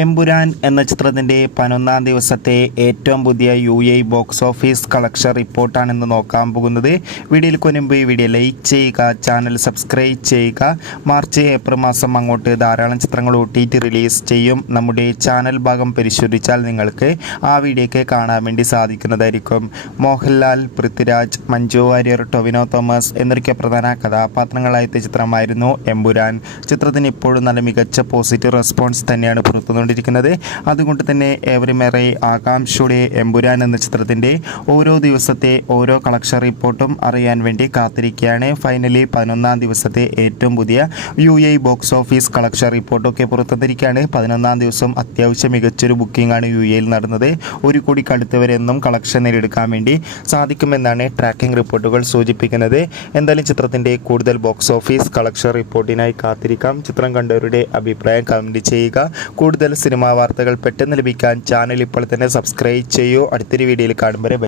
എമ്പുരാൻ എന്ന ചിത്രത്തിൻ്റെ 11-ാം ദിവസത്തെ ഏറ്റവും പുതിയ UAE ബോക്സ് ഓഫീസ് കളക്ഷൻ റിപ്പോർട്ടാണ് ഇന്ന് നോക്കാൻ പോകുന്നത്. വീഡിയോയിൽ മുൻപ് ഈ വീഡിയോ ലൈക്ക് ചെയ്യുക, ചാനൽ സബ്സ്ക്രൈബ് ചെയ്യുക. മാർച്ച് ഏപ്രിൽ മാസം അങ്ങോട്ട് ധാരാളം ചിത്രങ്ങൾ OTT റിലീസ് ചെയ്യും. നമ്മുടെ ചാനൽ ഭാഗം പരിശോധിച്ചാൽ നിങ്ങൾക്ക് ആ വീഡിയോയ്ക്ക് കാണാൻ വേണ്ടി സാധിക്കുന്നതായിരിക്കും. മോഹൻലാൽ, പൃഥ്വിരാജ്, മഞ്ജു വാര്യർ, ടൊവിനോ തോമസ് എന്നൊക്കെ പ്രധാന കഥാപാത്രങ്ങളായ ചിത്രമായിരുന്നു എമ്പുരാൻ. ചിത്രത്തിന് ഇപ്പോഴും നല്ല മികച്ച പോസിറ്റീവ് റെസ്പോൺസ് തന്നെയാണ് പുറത്തുനിന്നുകൊണ്ടിരിക്കുന്നത്. അതുകൊണ്ട് തന്നെ ഏവരുമേറെ ആകാംക്ഷയോടെ എമ്പുരാൻ എന്ന ചിത്രത്തിൻ്റെ ഓരോ ദിവസത്തെ ഓരോ കളക്ഷൻ റിപ്പോർട്ടും അറിയാൻ വേണ്ടി കാത്തിരിക്കുകയാണ്. ഫൈനലി 11-ാം ദിവസത്തെ ഏറ്റവും പുതിയ UAE ബോക്സ് ഓഫീസ് കളക്ഷൻ റിപ്പോർട്ടൊക്കെ പുറത്തുവന്നിരിക്കുകയാണ്. 11-ാം ദിവസം അത്യാവശ്യം മികച്ചൊരു ബുക്കിംഗ് ആണ് UAEയിൽ നടന്നത്. 1 കോടിക്ക് അടുത്ത് വരെ എന്നും കളക്ഷൻ നേടിയെടുക്കാൻ വേണ്ടി സാധിക്കുമെന്നാണ് ട്രാക്കിംഗ് റിപ്പോർട്ടുകൾ സൂചിപ്പിക്കുന്നത്. എന്തായാലും ചിത്രത്തിൻ്റെ കൂടുതൽ ബോക്സ് ഓഫീസ് കളക്ഷൻ റിപ്പോർട്ടിനായി കാത്തിരിക്കാം. ചിത്രം കണ്ടവരുടെ അഭിപ്രായം കമൻറ്റ് ചെയ്യുക. കൂടുതൽ സിനിമാ വാർത്തകൾ പെട്ടെന്ന് ലഭിക്കാൻ ചാനൽ ഇപ്പോൾ തന്നെ സബ്സ്ക്രൈബ് ചെയ്യൂ. അടുത്തൊരു വീഡിയോയിൽ കാണും വരെ